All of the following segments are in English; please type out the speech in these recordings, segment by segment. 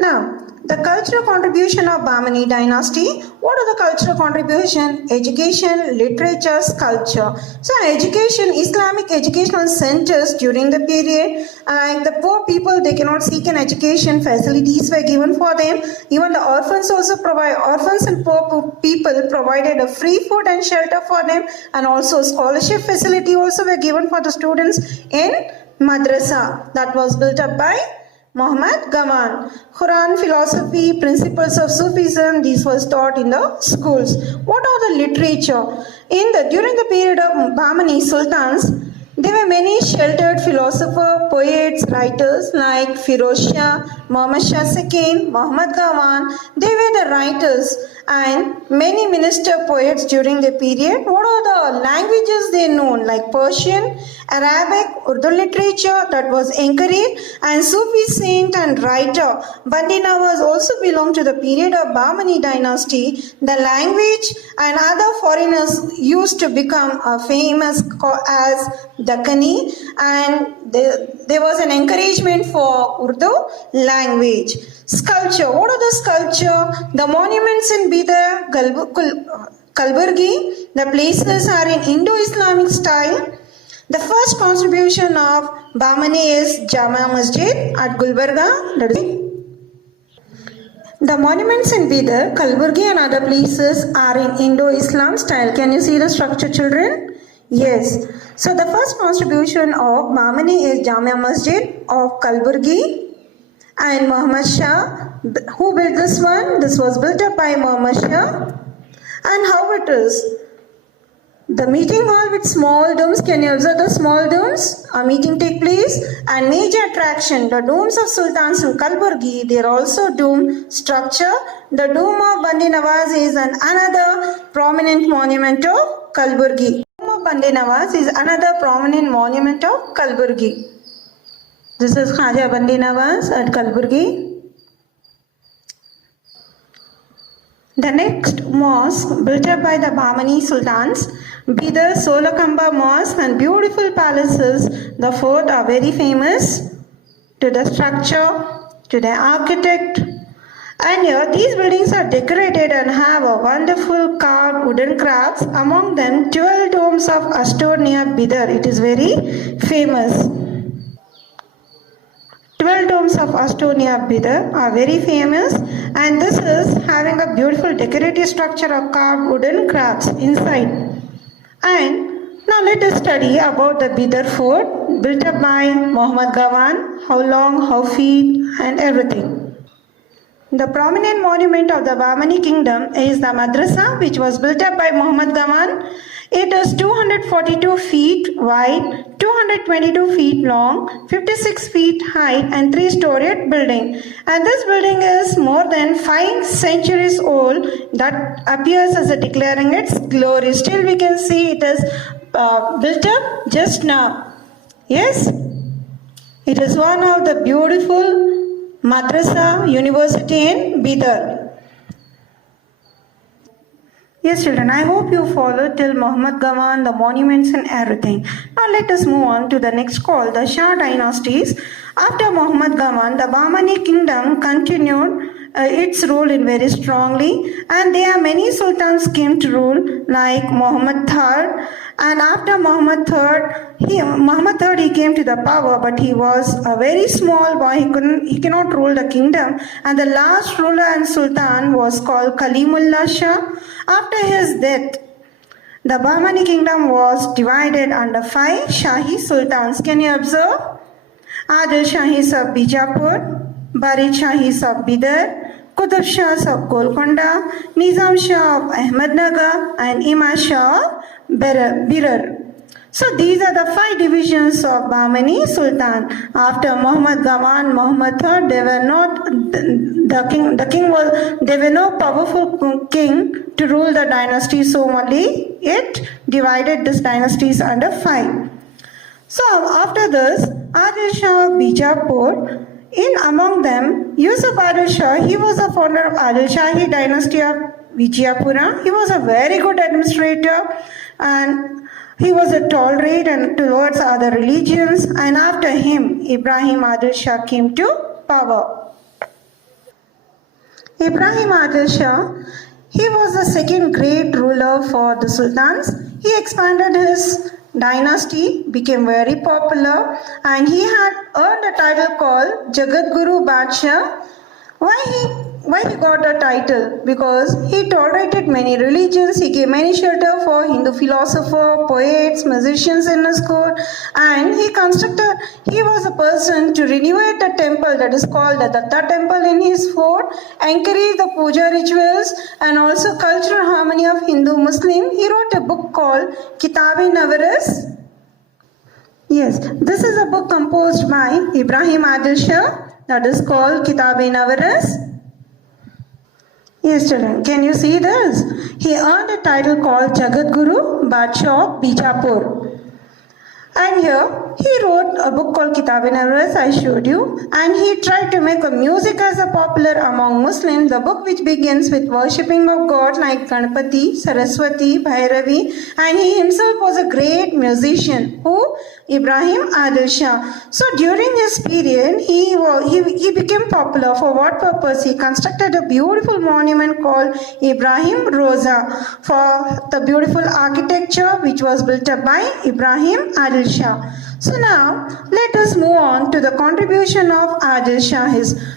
Now, the cultural contribution of Bahmani dynasty. What are the cultural contribution? Education, literature, culture. So, education, Islamic educational centers during the period, and the poor people, they cannot seek an education. Facilities were given for them. Even the orphans and poor people provided a free food and shelter for them, and also scholarship facility also were given for the students in madrasa that was built up by Muhammad Gawan. Quran, philosophy, principles of Sufism, these was taught in the schools. What are the literature? During the period of Bahmani sultans, there were many sheltered philosophers, poets, writers like Firoz Shah, Muhammad Shah II, Muhammad Gawan. They were the writers and many minister poets during the period. What are the languages they known like Persian, Arabic, Urdu literature that was encouraged, and Sufi saint and writer Bandi Nawaz also belonged to the period of Bahmani dynasty. The language and other foreigners used to become famous as Dakkani, and there was an encouragement for Urdu language. Sculpture. What are the sculpture? The monuments in Bidar, Kalburgi, the places are in Indo-Islamic style. The first contribution of Bahmani is Jama Masjid at Gulbarga. The monuments in Bidar, Kalburgi and other places are in Indo-Islam style. Can you see the structure, children? Yes. So the first contribution of Bahmani is Jamia Masjid of Kalburgi. And Muhammad Shah, who built this one? This was built up by Muhammad Shah. And how it is? The meeting hall with small domes. Can you observe the small domes? A meeting take place. And major attraction, the domes of sultans in Kalburgi, they are also dome structure. The dome of Bandi Nawaz is another prominent monument of Kalburgi. The dome of Bandi Nawaz is another prominent monument of Kalburgi. This is Khaja Bandi Nawaz at Kalburgi. The next mosque built up by the Bahmani sultans, Bidar, Solakamba Mosque and beautiful palaces. The fort are very famous to the structure, to the architect. And here these buildings are decorated and have a wonderful carved wooden crafts. Among them 12 domes of Astor near Bidar. It is very famous. 12 domes of Astonia Bidar are very famous, and this is having a beautiful decorative structure of carved wooden crafts inside. And now let us study about the Bidar fort built up by Muhammad Gawan, how long, how feet and everything. The prominent monument of the Bahmani kingdom is the madrasa, which was built up by Muhammad Gawan. It is 242 feet wide, 222 feet long, 56 feet high and 3-storied building. And this building is more than 5 centuries old. That appears as a declaring its glory. Still we can see it is built up just now. Yes, it is one of the beautiful madrasa university in Bidar. Yes, children, I hope you followed till Muhammad Gawan, the monuments and everything. Now let us move on to the next called the Shah dynasties. After Muhammad Gawan, the Bahmani kingdom continued its rule in very strongly, and there are many sultans came to rule like Muhammad III. And after Muhammad III, he came to the power, but he was a very small boy. He cannot rule the kingdom. And the last ruler and sultan was called Kalimullah Shah. After his death, the Bahmani kingdom was divided under 5 Shahi sultans. Can you observe? Adil Shahis of Bijapur, Barid Shahis of Bidar, Qutb Shahs of Golconda, Nizam Shah of Ahmednagar, and Imam Shah of Birar. So these are the 5 divisions of Bahmani Sultan. After Muhammad Gawan, Muhammad III, they were no powerful king to rule the dynasty, so only it divided these dynasties under 5. So after this, Adil Shah of Bijapur, among them, Yusuf Adil Shah, he was the founder of Adil Shahi dynasty of Vijayapura. He was a very good administrator, and he was a tolerant and towards other religions. And after him, Ibrahim Adil Shah came to power. Ibrahim Adil Shah, he was the second great ruler for the sultans. He expanded his dynasty, became very popular, and he had earned a title called Jagat Guru Badshah. Why he got a title? Because he tolerated many religions, he gave many shelter for Hindu philosophers, poets, musicians in his court, and he was a person to renovate the temple that is called the Datta temple in his fort, encourage the puja rituals, and also cultural harmony of Hindu-Muslim. He wrote a book called Kitab-e-Navaras. Yes, this is a book composed by Ibrahim Adil Shah that is called Kitab-e-Navaras. Yes, children, can you see this? He earned a title called Jagat Guru Badshah of Bijapur. And here, he wrote a book called Kitab-e-Navaras, I showed you, and he tried to make a music as a popular among Muslims, the book which begins with worshipping of God like Ganpati, Saraswati, Bhairavi, and he himself was a great musician. Who? Ibrahim Adil Shah. So during his period, he became popular. For what purpose? He constructed a beautiful monument called Ibrahim Roza for the beautiful architecture which was built up by Ibrahim Adil Shah. So now let us move on to the contribution of Adil Shah.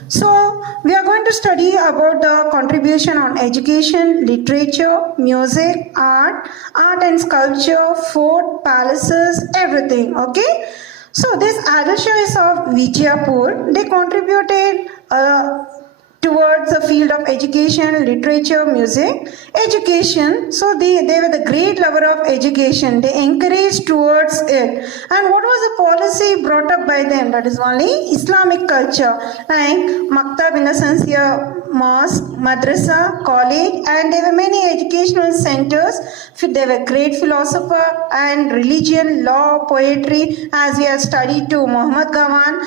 So we are going to study about the contribution on education, literature, music, art and sculpture, fort, palaces, everything. Okay. So this Adil Shah is of Vijayapur. They contributed towards the field of education, literature, music, education. So they were the great lover of education. They encouraged towards it. And what was the policy brought up by them? That is only Islamic culture, like Maktab in the sense here, mosque, madrasa, college, and there were many educational centers. They were great philosopher and religion, law, poetry, as we have studied to Muhammad Gawan,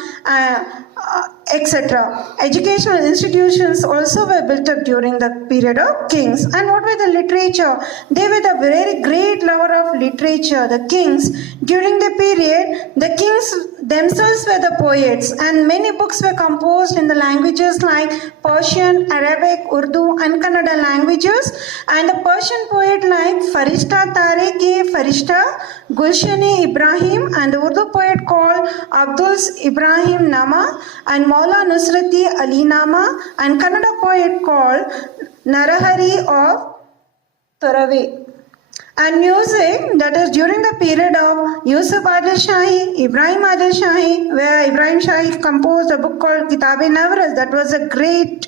etc. Educational institutions also were built up during the period of kings. And what were the literature? They were the very great lover of literature, the kings. During the period, the kings themselves were the poets, and many books were composed in the languages like Persian, Arabic, Urdu and Kannada languages. And the Persian poet like Farishta Tariq Farishta, Gulshani Ibrahim, and the Urdu poet called Abdul Ibrahim Nama, and Maula Nusrati Ali Nama, and Kannada poet called Narahari of Tarave. And music, that is during the period of Yusuf Adil Shahi, Ibrahim Adil Shahi, where Ibrahim Shahi composed a book called Kitab-e-Navaras. That was a great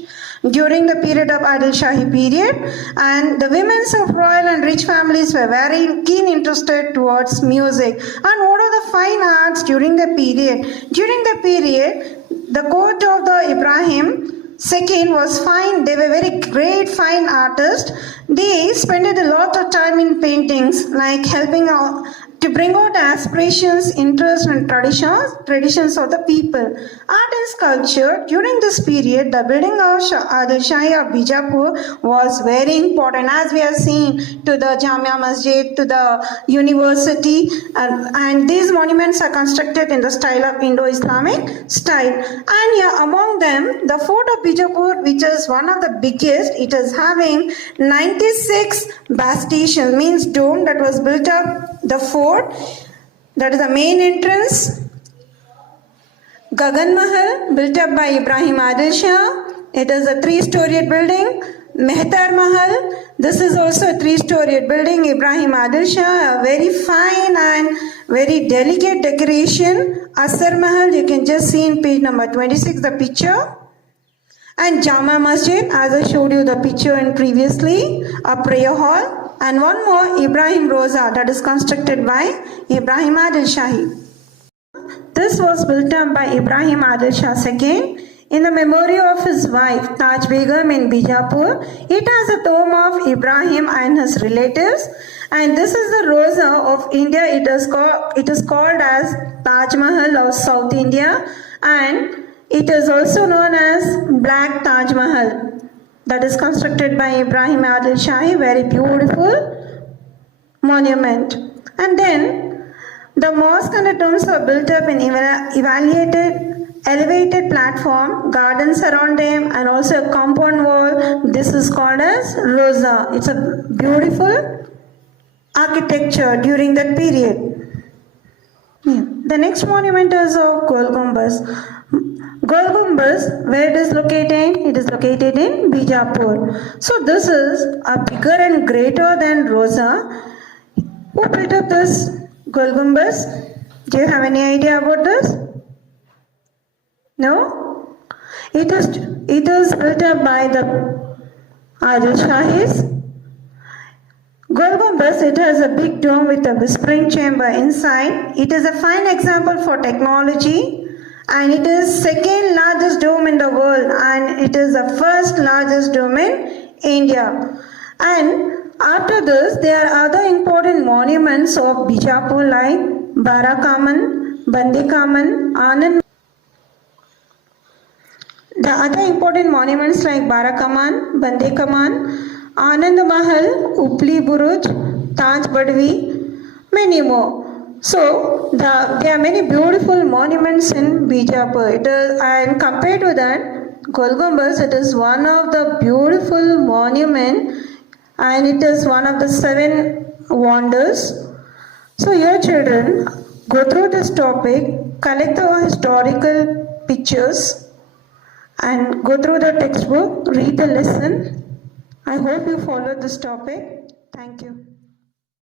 during the period of Adil Shahi period. And the women of royal and rich families were very keen interested towards music. And what are the fine arts during the period? During the period, the court of the Ibrahim Second was fine. They were very great fine artists. They spent a lot of time in paintings, like helping out to bring out the aspirations, interests and traditions of the people. Art and sculpture, during this period, the building of Adil Shahi of Bijapur was very important, as we have seen, to the Jamia Masjid, to the university, and these monuments are constructed in the style of Indo-Islamic style. And yeah, among them, the fort of Bijapur, which is one of the biggest, it is having 96 bastions, means dome that was built up the fort. That is the main entrance. Gagan Mahal, built up by Ibrahim Adil Shah. It is a 3-storied building. Mehtar Mahal, this is also a 3-storied building. Ibrahim Adil Shah, a very fine and very delicate decoration. Asar Mahal, you can just see in page number 26 the picture. And Jama Masjid, as I showed you the picture in previously, a prayer hall. And one more, Ibrahim Roza, that is constructed by Ibrahim Adil Shahi. This was built up by Ibrahim Adil Shah II in the memory of his wife Taj Begum in Bijapur. It has a tomb of Ibrahim and his relatives. And this is the Roza of India. It is called as Taj Mahal of South India. And it is also known as Black Taj Mahal. That is constructed by Ibrahim Adil Shahi, very beautiful monument. And then the mosque and the tombs were built up in evaluated elevated platform, gardens around them, and also a compound wall. This is called as Rosa. It's a beautiful architecture during that period. Yeah. The next monument is of Gol Gumbaz. Gol Gumbaz, where it is located? It is located in Bijapur. So this is a bigger and greater than Rosa. Who built up this Gol Gumbaz? Do you have any idea about this? No? It is built up by the Adil Shahis. Gol Gumbaz, it has a big dome with a whispering chamber inside. It is a fine example for technology, and it is second largest dome in the world, and it is the first largest dome in India. And after this, there are other important monuments of Bijapur like Barakaman, Bandikaman, Anand. The other important monuments like Barakaman, Bandikaman, Anand Mahal, Upli Buruj, Taj Badvi, many more. So there are many beautiful monuments in Bijapur. And compared to that, Gol Gumbaz, it is one of the beautiful monument, and it is one of the 7 wonders. So your children, go through this topic, collect the historical pictures, and go through the textbook, read the lesson. I hope you follow this topic. Thank you.